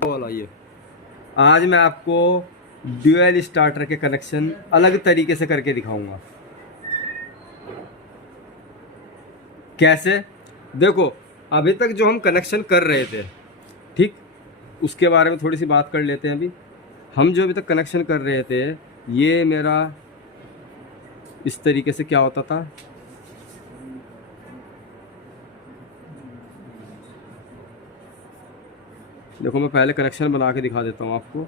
वाला ये आज मैं आपको ड्यूअल स्टार्टर के कनेक्शन अलग तरीके से करके दिखाऊंगा। कैसे? देखो, अभी तक जो हम कनेक्शन कर रहे थे, ठीक, उसके बारे में थोड़ी सी बात कर लेते हैं। अभी हम जो अभी तक कनेक्शन कर रहे थे, ये मेरा इस तरीके से क्या होता था, देखो मैं पहले कनेक्शन बना के दिखा देता हूँ आपको।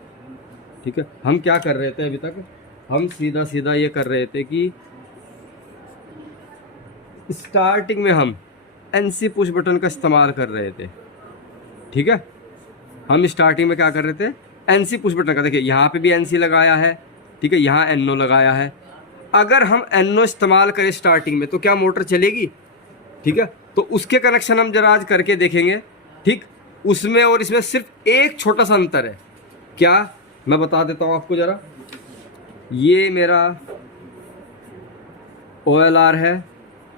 ठीक है, हम क्या कर रहे थे अभी तक, हम सीधा सीधा ये कर रहे थे कि स्टार्टिंग में हम एनसी पुश बटन का इस्तेमाल कर रहे थे। ठीक है, हम स्टार्टिंग में क्या कर रहे थे, एनसी पुश बटन का। देखिए यहाँ पे भी एनसी लगाया है, ठीक है, यहाँ एनओ लगाया है। अगर हम एनओ इस्तेमाल करें स्टार्टिंग में तो क्या मोटर चलेगी? ठीक है, तो उसके कनेक्शन हम जरा आज करके देखेंगे। ठीक, उसमें और इसमें सिर्फ एक छोटा सा अंतर है। क्या? मैं बता देता हूँ आपको जरा। ये मेरा OLR है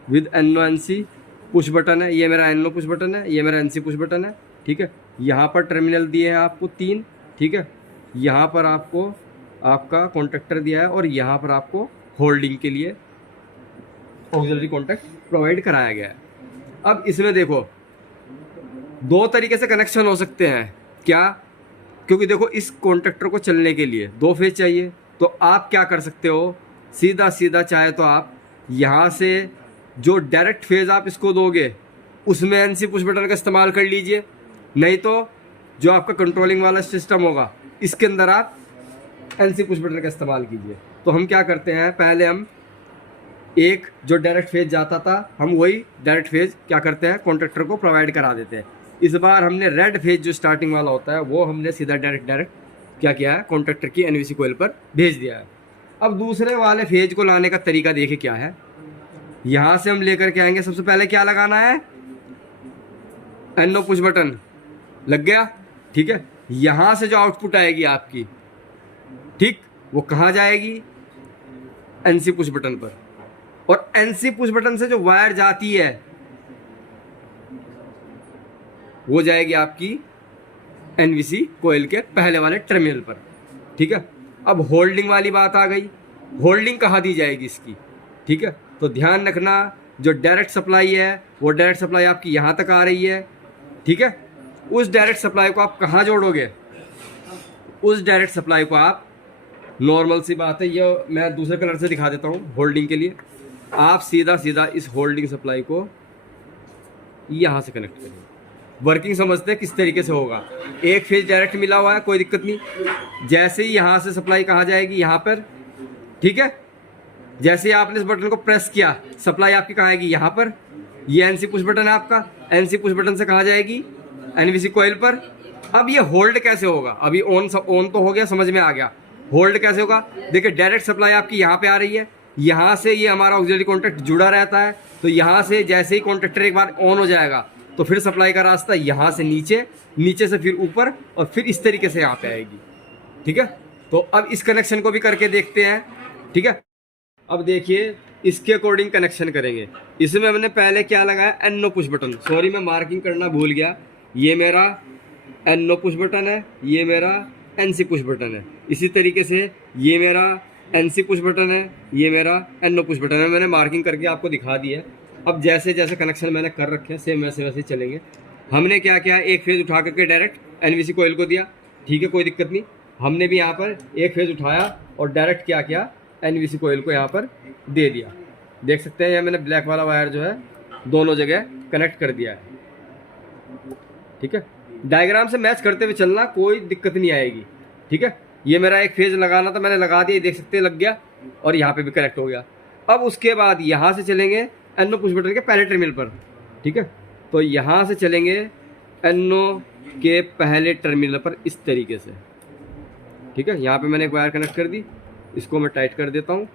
with NO NC push button है, ये मेरा एनओ पुश बटन है, ये मेरा एनसी पुश बटन है। ठीक है, यहाँ पर टर्मिनल दिए हैं आपको 3। ठीक है, यहाँ पर आपको आपका कॉन्टेक्टर दिया है और यहाँ पर आपको होल्डिंग के लिए ऑक्सिलरी कॉन्टैक्ट प्रोवाइड कराया गया है। अब इसमें देखो, दो तरीके से कनेक्शन हो सकते हैं। क्या? क्योंकि देखो, इस कॉन्टेक्टर को चलने के लिए 2 फेज चाहिए, तो आप क्या कर सकते हो, सीधा सीधा चाहे तो आप यहाँ से जो डायरेक्ट फेज आप इसको दोगे उसमें एनसी पुश बटन का इस्तेमाल कर लीजिए, नहीं तो जो आपका कंट्रोलिंग वाला सिस्टम होगा इसके अंदर आप एनसी पुश बटन का इस्तेमाल कीजिए। तो हम क्या करते हैं, पहले हम एक जो डायरेक्ट फेज जाता था, हम वही डायरेक्ट फेज क्या करते हैं, कॉन्ट्रैक्टर को प्रोवाइड करा देते हैं। इस बार हमने रेड फेज जो स्टार्टिंग वाला होता है वो हमने सीधा डायरेक्ट क्या किया है, कॉन्ट्रैक्टर की एनवीसी कोयल पर भेज दिया है। अब दूसरे वाले फेज को लाने का तरीका देखिए क्या है। यहाँ से हम लेकर के आएंगे, सबसे पहले क्या लगाना है, एनओ पुश बटन लग गया। ठीक है, यहाँ से जो आउटपुट आएगी आपकी, ठीक, वो कहाँ जाएगी, एनसी पुश बटन पर। और एनसी पुश बटन से जो वायर जाती है वो जाएगी आपकी एनवीसी कोयल के पहले वाले टर्मिनल पर। ठीक है, अब होल्डिंग वाली बात आ गई, होल्डिंग कहाँ दी जाएगी इसकी। ठीक है, तो ध्यान रखना, जो डायरेक्ट सप्लाई है वो डायरेक्ट सप्लाई आपकी यहाँ तक आ रही है। ठीक है, उस डायरेक्ट सप्लाई को आप कहाँ जोड़ोगे, उस डायरेक्ट सप्लाई को आप, नॉर्मल सी बात है, ये मैं दूसरे कलर से दिखा देता हूँ होल्डिंग के लिए। आप सीधा सीधा इस होल्डिंग सप्लाई को यहाँ से कनेक्ट करेंगे। वर्किंग समझते हैं किस तरीके से होगा। एक फेज डायरेक्ट मिला हुआ है, कोई दिक्कत नहीं। जैसे ही यहाँ से सप्लाई कहाँ जाएगी, यहाँ पर। ठीक है, जैसे ही आपने इस बटन को प्रेस किया, सप्लाई आपकी कहाँ आएगी, यहाँ पर। ये एनसी पुश बटन है आपका, एनसी पुश बटन से कहाँ जाएगी, एनवीसी कोयल पर। अब ये होल्ड कैसे होगा, अभी ऑन तो हो गया, समझ में आ गया। होल्ड कैसे होगा, देखिए डायरेक्ट सप्लाई आपकी यहाँ पे आ रही है, यहाँ से ये हमारा ऑक्सिलरी कॉन्टैक्ट जुड़ा रहता है। तो यहाँ से जैसे ही कॉन्ट्रैक्टर एक बार ऑन हो जाएगा तो फिर सप्लाई का रास्ता यहाँ से नीचे, नीचे से फिर ऊपर, और फिर इस तरीके से यहाँ पे आएगी। ठीक है, तो अब इस कनेक्शन को भी करके देखते हैं। ठीक है, अब देखिए इसके अकॉर्डिंग कनेक्शन करेंगे। इसमें हमने पहले क्या लगाया, एनओ पुश बटन। सॉरी, मैं मार्किंग करना भूल गया। ये मेरा एनओ पुश बटन है, ये मेरा एनसी पुश बटन है। इसी तरीके से ये मेरा एनसी पुश बटन है, ये मेरा एनओ पुश बटन है। मैंने मार्किंग करके आपको दिखा दी है। अब जैसे जैसे कनेक्शन मैंने कर रखे हैं सेम वैसे वैसे चलेंगे। हमने क्या किया, एक फेज उठा करके डायरेक्ट एनवीसी कोयल को दिया। ठीक है, कोई दिक्कत नहीं। हमने भी यहाँ पर एक फेज उठाया और डायरेक्ट क्या किया, एनवीसी कोयल को यहाँ पर दे दिया। देख सकते हैं, यहाँ मैंने ब्लैक वाला वायर जो है दोनों जगह कनेक्ट कर दिया है। ठीक है, डायग्राम से मैच करते हुए चलना, कोई दिक्कत नहीं आएगी। ठीक है, ये मेरा एक फेज लगाना था, मैंने लगा दिया, देख सकते हैं लग गया, और यहाँ पे भी कनेक्ट हो गया। अब उसके बाद यहाँ से चलेंगे एनओ पुश बटन के पहले टर्मिनल पर। ठीक है, तो यहाँ से चलेंगे एनओ के पहले टर्मिनल पर इस तरीके से। ठीक है, यहाँ पे मैंने एक वायर कनेक्ट कर दी, इसको मैं टाइट कर देता हूँ।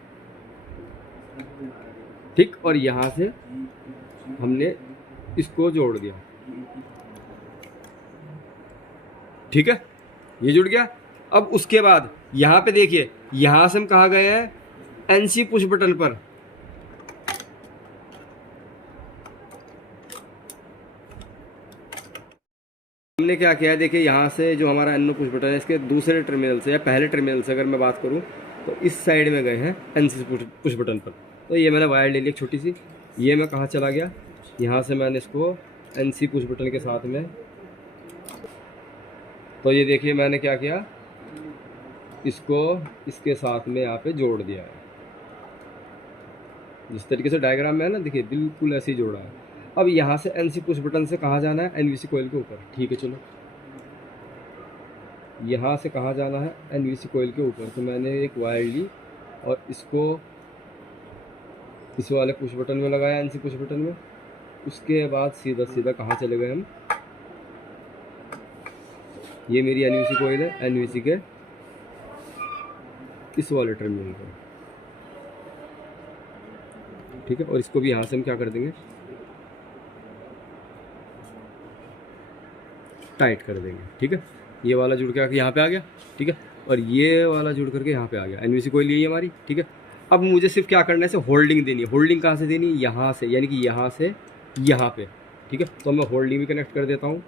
ठीक, और यहाँ से हमने इसको जोड़ दिया। ठीक है, ये जुड़ गया। अब उसके बाद यहाँ पे देखिए, यहाँ से हम कहाँ गए हैं, एनसी पुश बटन पर। हमने क्या किया है, देखिए यहाँ से जो हमारा एनो पुश बटन है इसके दूसरे टर्मिनल से या पहले टर्मिनल से अगर मैं बात करूँ तो इस साइड में गए हैं एनसी पुश बटन पर। तो ये मैंने वायर ले ली एक छोटी सी, ये मैं कहाँ चला गया, यहाँ से मैंने इसको एनसी पुश बटन के साथ में, तो ये देखिए मैंने क्या किया, इसको इसके साथ में यहाँ पे जोड़ दिया है। जिस तरीके से डायग्राम में है ना, देखिए बिल्कुल ऐसे ही जोड़ा है। अब यहाँ से एनसी पुश बटन से कहाँ जाना है, एनवीसी कोयल के ऊपर। ठीक है, चलो यहाँ से कहाँ जाना है, एनवीसी कोयल के ऊपर। तो मैंने एक वायर ली और इसको इस वाले पुश बटन में लगाया, एनसी पुश बटन में। उसके बाद सीधा सीधा कहाँ चले गए हम, ये मेरी एनवीसी कोयल है, एनवीसी के इस वाले टर्मिनल पर। ठीक है, और इसको भी यहाँ से हम क्या कर देंगे, टाइट कर देंगे। ठीक है, ये वाला जुड़ के यहाँ पे आ गया। ठीक है, और ये वाला जुड़ करके यहाँ पे आ गया। एनवीसी कोयल यही हमारी। ठीक है, अब मुझे सिर्फ क्या करना है, इसे होल्डिंग देनी है। होल्डिंग कहाँ से देनी है, यहाँ से, यानी कि यहाँ से यहाँ पे। ठीक है, तो मैं होल्डिंग भी कनेक्ट कर देता हूँ।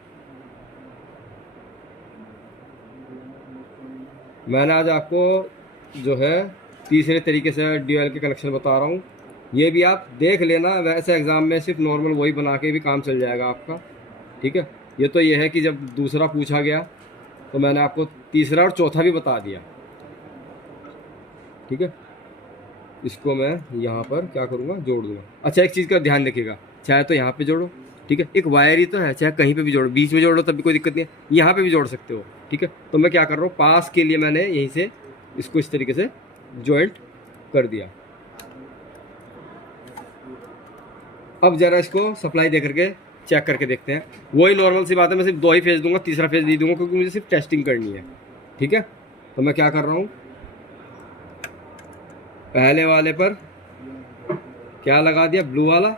मैंने आज आपको जो है तीसरे तरीके से ड्यूअल के कनेक्शन बता रहा हूँ, ये भी आप देख लेना। वैसे एग्ज़ाम में सिर्फ नॉर्मल वही बना के भी काम चल जाएगा आपका। ठीक है, ये तो ये है कि जब दूसरा पूछा गया तो मैंने आपको तीसरा और चौथा भी बता दिया। ठीक है, इसको मैं यहाँ पर क्या करूँगा, जोड़ दूँगा। अच्छा, एक चीज़ का ध्यान रखिएगा, चाहे तो यहाँ पे जोड़ो, ठीक है, एक वायर ही तो है, चाहे कहीं पे भी जोड़ो, बीच में जोड़ो तब भी कोई दिक्कत नहीं है, यहाँ पे भी जोड़ सकते हो। ठीक है, तो मैं क्या कर रहा हूँ, पास के लिए मैंने यहीं से इसको इस तरीके से जॉइंट कर दिया। अब ज़रा इसको सप्लाई दे करके चेक करके देखते हैं। वही नॉर्मल सी बात है, मैं सिर्फ 2 ही फेज दूंगा, तीसरा फेज नहीं दूंगा क्योंकि मुझे सिर्फ टेस्टिंग करनी है। ठीक है, तो मैं क्या कर रहा हूँ, पहले वाले पर क्या लगा दिया, ब्लू वाला,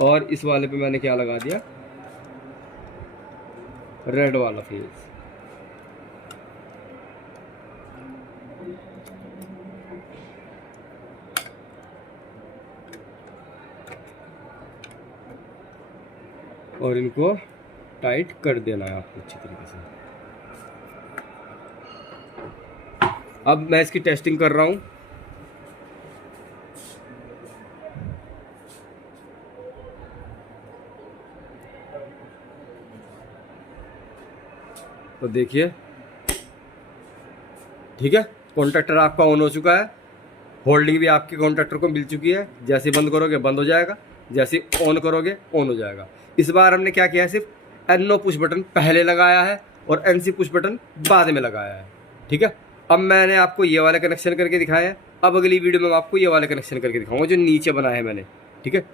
और इस वाले पे मैंने क्या लगा दिया, रेड वाला फेज। और इनको टाइट कर देना है आपको अच्छी तरीके से। अब मैं इसकी टेस्टिंग कर रहा हूँ। तो देखिए, ठीक है, कॉन्टैक्टर आपका ऑन हो चुका है, होल्डिंग भी आपके कॉन्टैक्टर को मिल चुकी है। जैसे बंद करोगे बंद हो जाएगा, जैसे ऑन करोगे ऑन हो जाएगा। इस बार हमने क्या किया है, सिर्फ एनो पुश बटन पहले लगाया है और एनसी पुश बटन बाद में लगाया है। ठीक है, अब मैंने आपको ये वाला कनेक्शन करके दिखाया है। अब अगली वीडियो में मैं आपको ये वाला कनेक्शन करके दिखाऊंगा जो नीचे बना है मैंने। ठीक है,